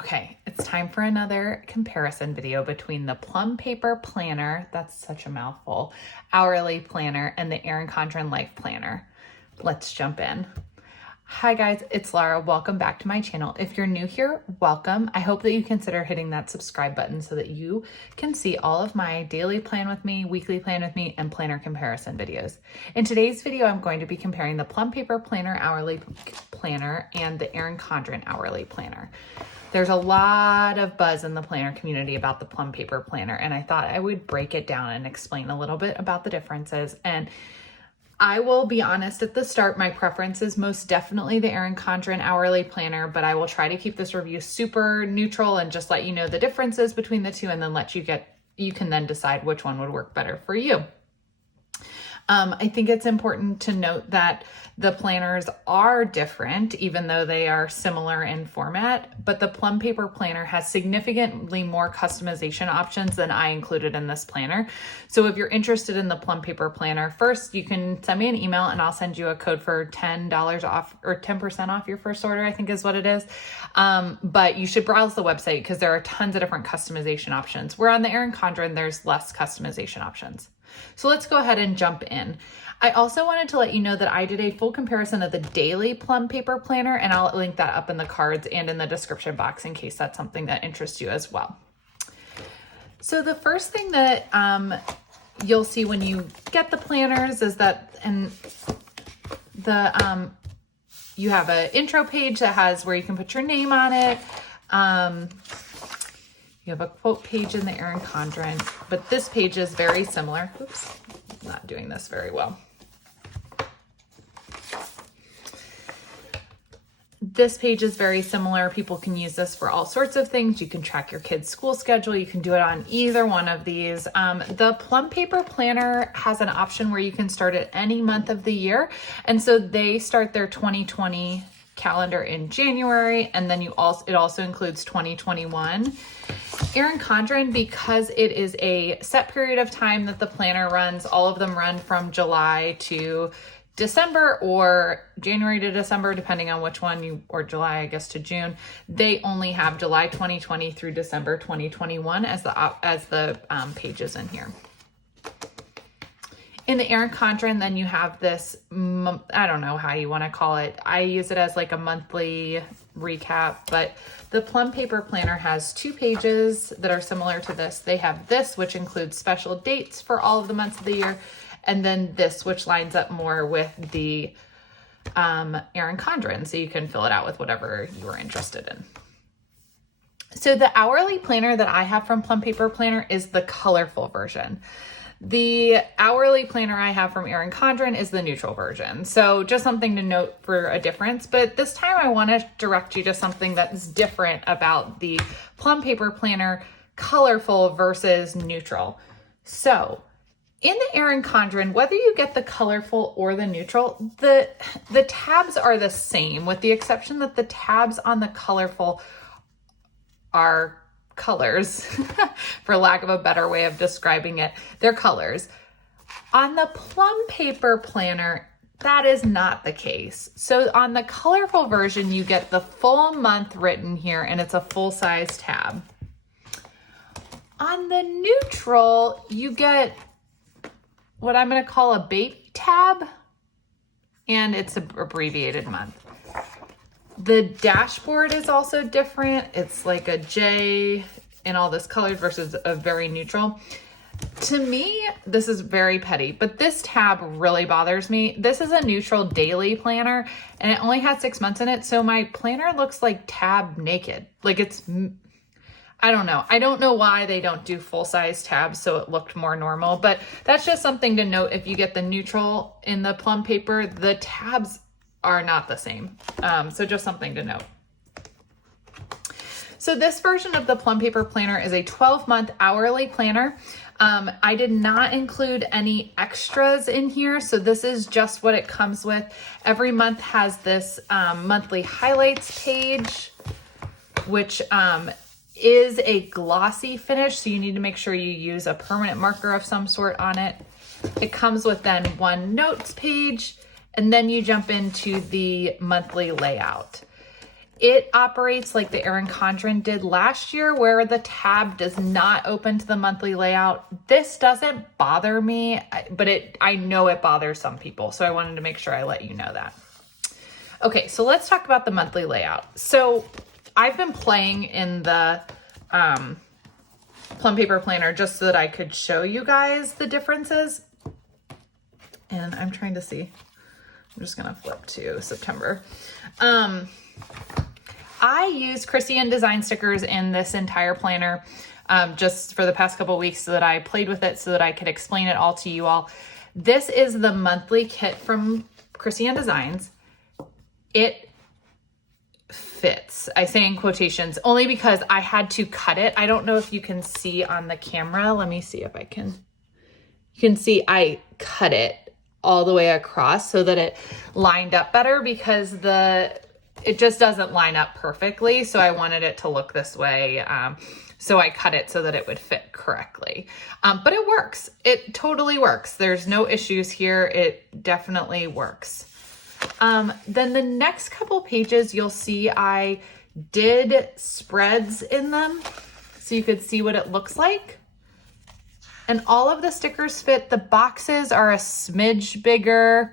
Okay, it's time for another comparison video between the Plum Paper Planner, that's such a mouthful, Hourly Planner, and the Erin Condren Life Planner. Let's jump in. Hi guys, it's Laura. Welcome back to my channel. If you're new here, welcome. I hope that you consider hitting that subscribe button so that you can see all of my daily plan with me, weekly plan with me, and planner comparison videos. In today's video, I'm going to be comparing the Plum Paper Planner Hourly Planner and the Erin Condren Hourly Planner. There's a lot of buzz in the planner community about the Plum Paper Planner, and I thought I would break it down and explain a little bit about the differences. And I will be honest at the start, my preference is most definitely the Erin Condren Hourly Planner, but I will try to keep this review super neutral and just let you know the differences between the two and then you can then decide which one would work better for you. I think it's important to note that the planners are different, even though they are similar in format, but the Plum Paper Planner has significantly more customization options than I included in this planner. So if you're interested in the Plum Paper Planner, first you can send me an email and I'll send you a code for $10 off or 10% off your first order, I think is what it is. But you should browse the website because there are tons of different customization options. Where on the Erin Condren, there's less customization options. So let's go ahead and jump in. I also wanted to let you know that I did a full comparison of the daily Plum Paper Planner, and I'll link that up in the cards and in the description box in case that's something that interests you as well. So the first thing that you'll see when you get the planners is that you have an intro page that has where you can put your name on it. You have a quote page in the Erin Condren, but this page is very similar. Oops, not doing this very well. This page is very similar. People can use this for all sorts of things. You can track your kids' school schedule. You can do it on either one of these. The Plum Paper Planner has an option where you can start at any month of the year. And so they start their 2020 calendar in January, and then it also includes 2021. Erin Condren, because it is a set period of time that the planner runs, all of them run from July to December or January to December, depending on which one or July, I guess, to June. They only have July 2020 through December 2021 as the pages in here. In the Erin Condren, then you have this, I don't know how you want to call it. I use it as like a monthly recap, but the Plum Paper Planner has two pages that are similar to this. They have this, which includes special dates for all of the months of the year, and then this, which lines up more with the Erin Condren, so you can fill it out with whatever you are interested in. So the hourly planner that I have from Plum Paper Planner is the colorful version. The hourly planner I have from Erin Condren is the neutral version. So just something to note for a difference, but this time I want to direct you to something that's different about the Plum Paper Planner colorful versus neutral. So in the Erin Condren, whether you get the colorful or the neutral, the tabs are the same, with the exception that the tabs on the colorful are colors, for lack of a better way of describing it. They're colors. On the Plum Paper Planner, that is not the case. So on the colorful version, you get the full month written here, and it's a full-size tab. On the neutral, you get what I'm going to call a baby tab, and it's an abbreviated month. The dashboard is also different. It's like a J in all this colors versus a very neutral. To me, this is very petty, but this tab really bothers me. This is a neutral daily planner, and it only has 6 months in it, so my planner looks like tab naked. Like I don't know. I don't know why they don't do full-size tabs so it looked more normal, but that's just something to note. If you get the neutral in the Plum Paper, the tabs are not the same. So just something to note. So this version of the Plum Paper Planner is a 12-month hourly planner. I did not include any extras in here, so this is just what it comes with. Every month has this monthly highlights page, which is a glossy finish, so you need to make sure you use a permanent marker of some sort on it. It comes with then one notes page, and then you jump into the monthly layout. it operates like the Erin Condren did last year, where the tab does not open to the monthly layout. This doesn't bother me, but I know it bothers some people. So I wanted to make sure I let you know that. Okay, so let's talk about the monthly layout. So I've been playing in the Plum Paper Planner just so that I could show you guys the differences. And I'm trying to see. I'm just gonna flip to September. I used Christian design stickers in this entire planner just for the past couple of weeks so that I played with it so that I could explain it all to you all. This is the monthly kit from Christian Designs. It fits. I say in quotations only because I had to cut it. I don't know if you can see on the camera. Let me see if I can. You can see I cut it all the way across so that it lined up better because it just doesn't line up perfectly. So I wanted it to look this way. So I cut it so that it would fit correctly. But it works. It totally works. There's no issues here. It definitely works. Then the next couple pages, you'll see I did spreads in them so you could see what it looks like. And all of the stickers fit. The boxes are a smidge bigger,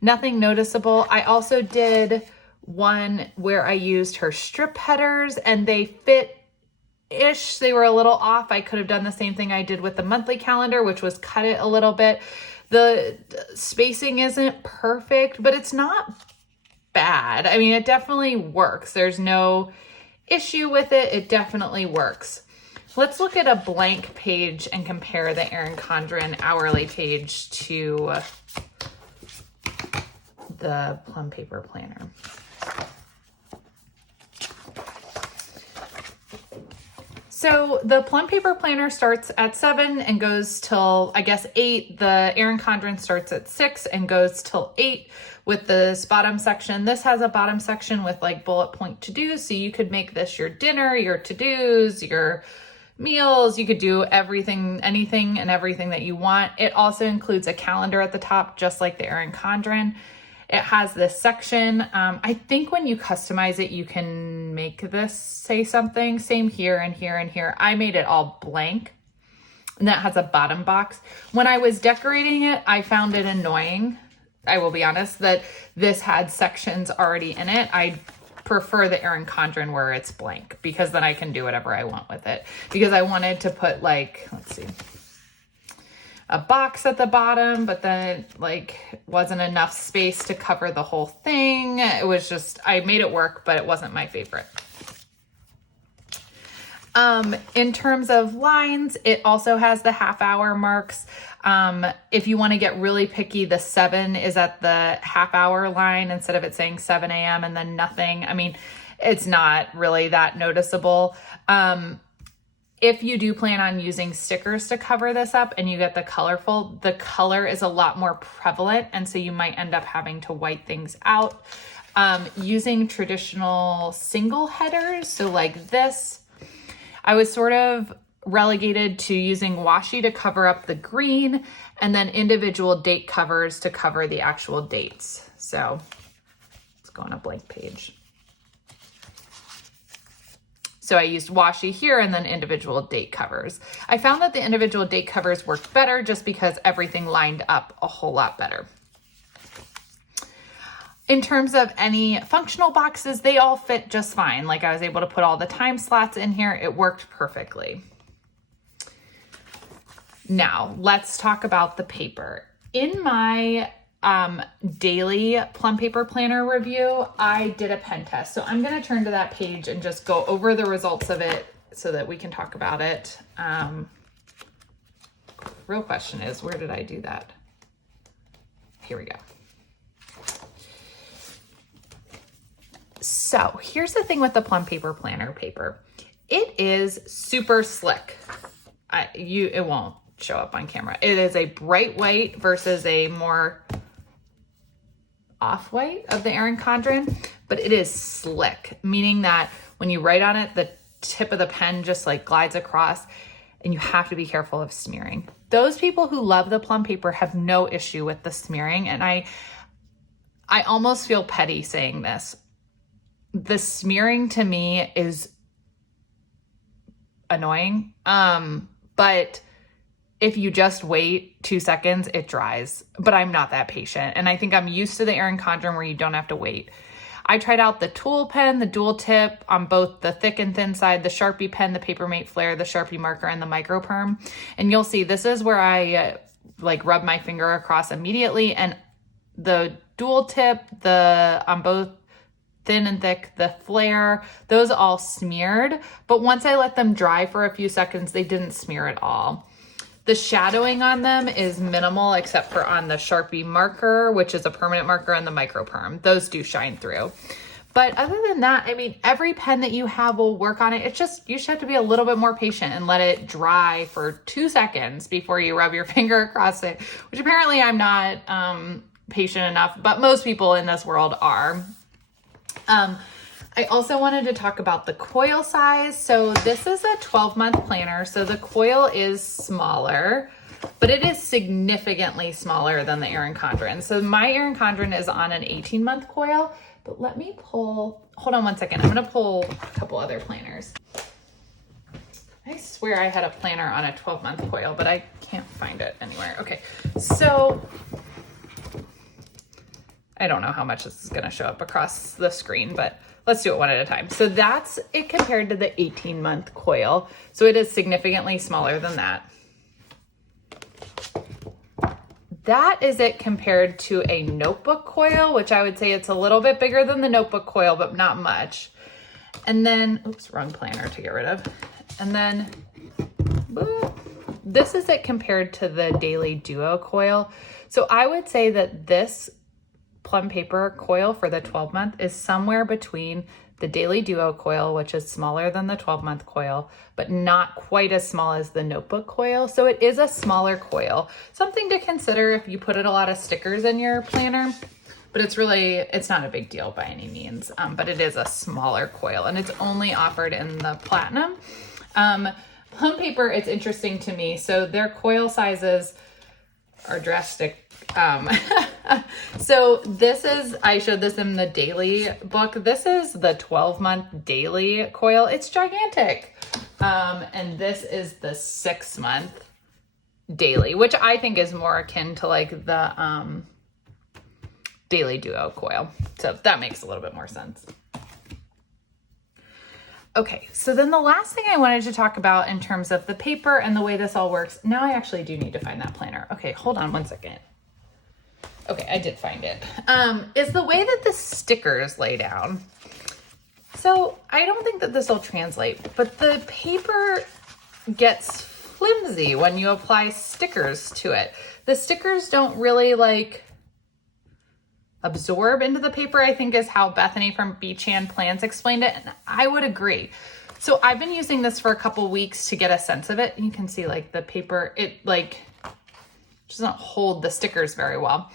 nothing noticeable. I also did one where I used her strip headers and they fit-ish. They were a little off. I could have done the same thing I did with the monthly calendar, which was cut it a little bit. The spacing isn't perfect, but it's not bad. I mean, it definitely works. There's no issue with it. It definitely works. Let's look at a blank page and compare the Erin Condren hourly page to the Plum Paper Planner. So the Plum Paper Planner starts at 7 and goes till, I guess, 8. The Erin Condren starts at 6 and goes till 8 with this bottom section. This has a bottom section with like bullet point to-dos. So you could make this your dinner, your to-dos, your meals. You could do everything, anything and everything that you want. It also includes a calendar at the top, just like the Erin Condren. It has this section. I think when you customize it, you can make this say something. Same here and here and here. I made it all blank. And that has a bottom box. When I was decorating it, I found it annoying, I will be honest, that this had sections already in it. I prefer the Erin Condren where it's blank because then I can do whatever I want with it. Because I wanted to put like, let's see, a box at the bottom, but then it like wasn't enough space to cover the whole thing. It was just, I made it work, but it wasn't my favorite. In terms of lines, it also has the half-hour marks. If you want to get really picky, the 7 is at the half-hour line instead of it saying 7 a.m. and then nothing. I mean, it's not really that noticeable. If you do plan on using stickers to cover this up and you get the colorful, the color is a lot more prevalent. And so you might end up having to white things out. Using traditional single headers, so like this, I was sort of relegated to using washi to cover up the green and then individual date covers to cover the actual dates. So let's go on a blank page. So I used washi here and then individual date covers. I found that the individual date covers worked better just because everything lined up a whole lot better. In terms of any functional boxes, they all fit just fine. Like I was able to put all the time slots in here. It worked perfectly. Now let's talk about the paper. In my daily Plum Paper Planner review, I did a pen test. So I'm going to turn to that page and just go over the results of it so that we can talk about it. Real question is, where did I do that? Here we go. So here's the thing with the Plum Paper Planner paper. It is super slick. It won't show up on camera. It is a bright white versus a more off-white of the Erin Condren, but it is slick, meaning that when you write on it, the tip of the pen just like glides across and you have to be careful of smearing. Those people who love the Plum paper have no issue with the smearing. And I almost feel petty saying this, the smearing to me is annoying. But if you just wait 2 seconds, it dries. But I'm not that patient. And I think I'm used to the Erin Condren where you don't have to wait. I tried out the Tool pen, the dual tip on both the thick and thin side, the Sharpie pen, the Papermate Flare, the Sharpie marker, and the Micro Perm. And you'll see this is where I like rub my finger across immediately. And the dual tip, on both thin and thick, the flare, those all smeared. But once I let them dry for a few seconds, they didn't smear at all. The shadowing on them is minimal except for on the Sharpie marker, which is a permanent marker, and the Micro Perm. Those do shine through. But other than that, I mean, every pen that you have will work on it. It's just, you should have to be a little bit more patient and let it dry for 2 seconds before you rub your finger across it, which apparently I'm not patient enough, but most people in this world are. I also wanted to talk about the Coil size. So this is a 12-month planner. So the Coil is smaller, but it is significantly smaller than the Erin Condren. So my Erin Condren is on an 18-month Coil, but let me pull, hold on one second. I'm going to pull a couple other planners. I swear I had a planner on a 12-month Coil, but I can't find it anywhere. Okay, so I don't know how much this is going to show up across the screen, but let's do it one at a time. So that's it compared to the 18-month Coil. So it is significantly smaller than that. That is it compared to a notebook Coil, which I would say it's a little bit bigger than the notebook Coil, but not much. And then, oops, wrong planner to get rid of. And then, this is it compared to the Daily Duo Coil. So I would say that this Plum paper Coil for the 12-month is somewhere between the Daily Duo Coil, which is smaller than the 12-month Coil, but not quite as small as the notebook Coil. So it is a smaller Coil. Something to consider if you put a lot of stickers in your planner, but it's not a big deal by any means, but it is a smaller Coil and it's only offered in the Platinum. Plum paper, it's interesting to me. So their Coil sizes are drastic. So this is, I showed this in the daily book. This is the 12-month daily Coil. It's gigantic. And this is the 6-month daily, which I think is more akin to like the Daily Duo Coil. So that makes a little bit more sense. Okay, so then the last thing I wanted to talk about in terms of the paper and the way this all works, now I actually do need to find that planner. Okay, hold on one second. Okay, I did find it. Is the way that the stickers lay down. So I don't think that this will translate, but the paper gets flimsy when you apply stickers to it. The stickers don't really like absorb into the paper, I think is how Bethany from Beach Hand Plans explained it. And I would agree. So I've been using this for a couple weeks to get a sense of it. You can see like the paper, it like doesn't hold the stickers very well.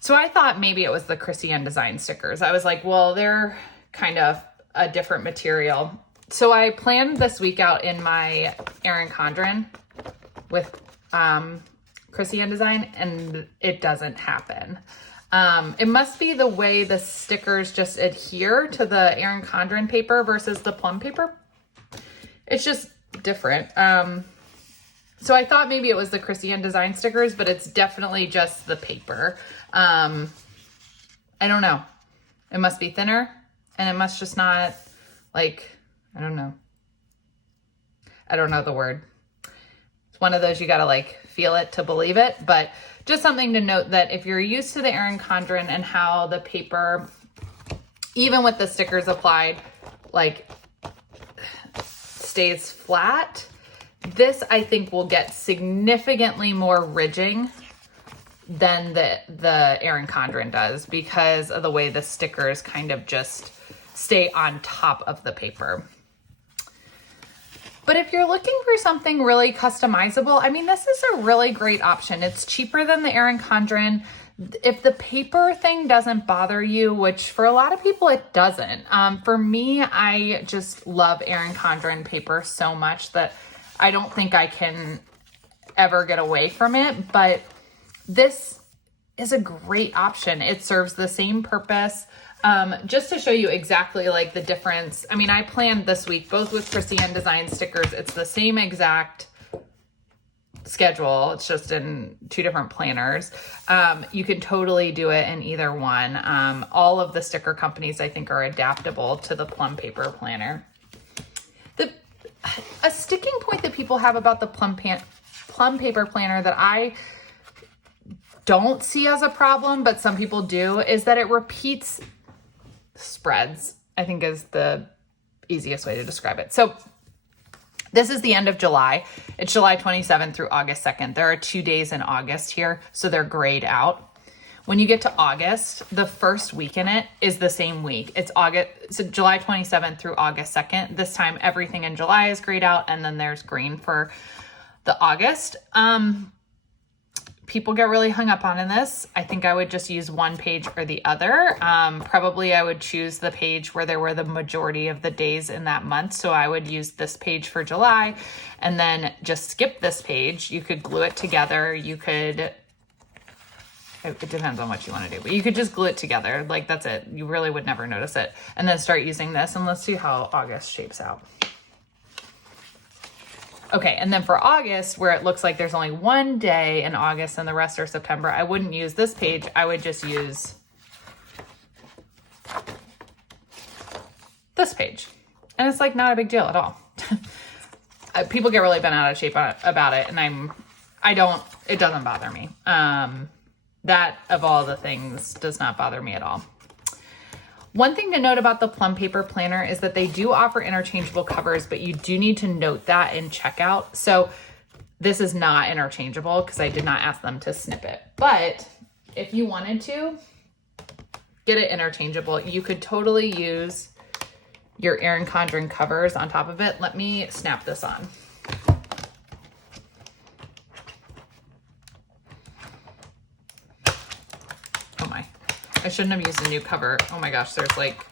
So I thought maybe it was the Chrissy Ann Design stickers. I was like, well, they're kind of a different material. So I planned this week out in my Erin Condren with Chrissy Ann Design, and it doesn't happen. It must be the way the stickers just adhere to the Erin Condren paper versus the Plum paper. It's just different. So I thought maybe it was the Chrissy Ann Design stickers, but it's definitely just the paper. I don't know. It must be thinner, and it must just not, like, I don't know. I don't know the word. It's one of those you gotta like feel it to believe it, but just something to note that if you're used to the Erin Condren and how the paper, even with the stickers applied, like stays flat, this I think will get significantly more ridging than the Erin Condren does because of the way the stickers kind of just stay on top of the paper. But if you're looking for something really customizable, I mean, this is a really great option. It's cheaper than the Erin Condren. If the paper thing doesn't bother you, which for a lot of people it doesn't. For me, I just love Erin Condren paper so much that I don't think I can ever get away from it. But this is a great option. It serves the same purpose. Just to show you exactly like the difference. I mean, I planned this week, both with Chrissy and Design Stickers. It's the same exact schedule. It's just in two different planners. You can totally do it in either one. All of the sticker companies, I think, are adaptable to the Plum paper planner. A sticking point that people have about the Plum paper planner that I don't see as a problem, but some people do, is that it repeats spreads, I think is the easiest way to describe it. So this is the end of July. It's July 27th through August 2nd. There are 2 days in August here, so they're grayed out. When you get to August, the first week in it is the same week. It's July 27th through August 2nd. This time, everything in July is grayed out, and then there's green for the August. People get really hung up on in this. I think I would just use one page or the other. Probably I would choose the page where there were the majority of the days in that month. So I would use this page for July and then just skip this page. You could glue it together. You could, it depends on what you want to do, but you could just glue it together. Like that's it. You really would never notice it. And then start using this, and let's see how August shapes out. Okay, and then for August, where it looks like there's only one day in August and the rest are September, I wouldn't use this page. I would just use this page. And it's like not a big deal at all. People get really bent out of shape about it, and it doesn't bother me. That of all the things does not bother me at all. One thing to note about the Plum paper planner is that they do offer interchangeable covers, but you do need to note that in checkout. So this is not interchangeable because I did not ask them to snip it. But if you wanted to get it interchangeable, you could totally use your Erin Condren covers on top of it. Let me snap this on. I shouldn't have used a new cover. Oh my gosh, there's like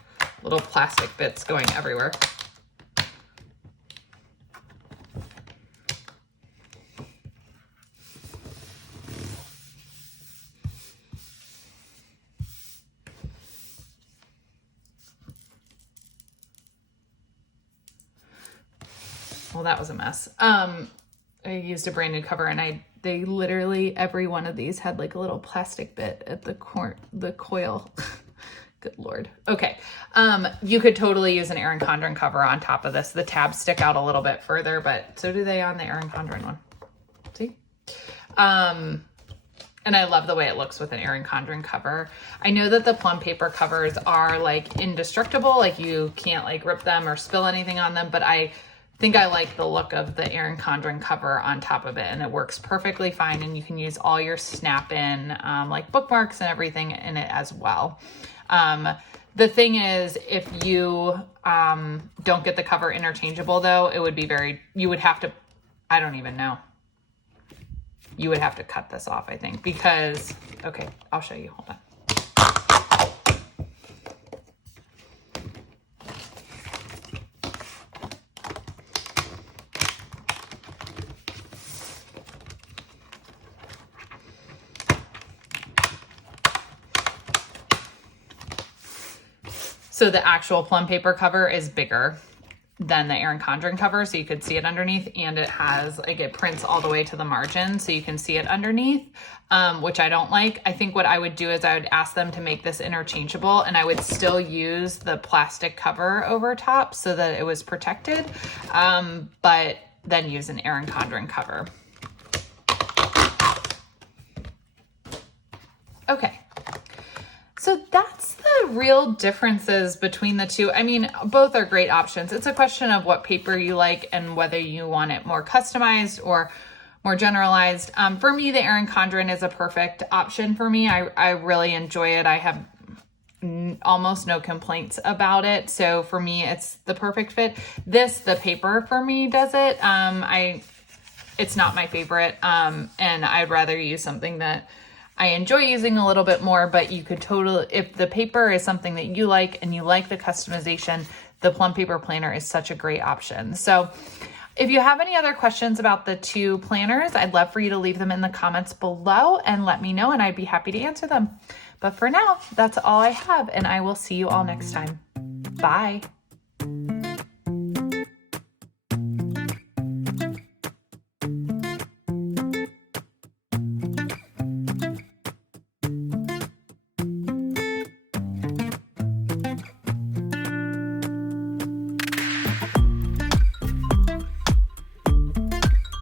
little plastic bits going everywhere. Well, that was a mess. I used a brand new cover, and they literally, every one of these had like a little plastic bit at the coil. Good Lord. Okay. You could totally use an Erin Condren cover on top of this. The tabs stick out a little bit further, but so do they on the Erin Condren one. See? And I love the way it looks with an Erin Condren cover. I know that the Plum paper covers are like indestructible. Like you can't like rip them or spill anything on them, but I think I like the look of the Erin Condren cover on top of it, and it works perfectly fine, and you can use all your snap-in like bookmarks and everything in it as well. The thing is, if you don't get the cover interchangeable though, it would be you would have to, I don't even know. You would have to cut this off, I think, because, okay, I'll show you, hold on. So the actual Plum paper cover is bigger than the Erin Condren cover, so you could see it underneath, and it has, like, it prints all the way to the margin, so you can see it underneath, which I don't like. I think what I would do is I would ask them to make this interchangeable, and I would still use the plastic cover over top so that it was protected, but then use an Erin Condren cover. Okay. So that's the real differences between the two. I mean, both are great options. It's a question of what paper you like and whether you want it more customized or more generalized. For me, the Erin Condren is a perfect option for me. I really enjoy it. I have almost no complaints about it. So for me, it's the perfect fit. The paper for me does it. It's not my favorite. And I'd rather use something that I enjoy using a little bit more, but you could totally, if the paper is something that you like and you like the customization, the Plum paper planner is such a great option. So if you have any other questions about the two planners, I'd love for you to leave them in the comments below and let me know, and I'd be happy to answer them. But for now, that's all I have, and I will see you all next time. Bye.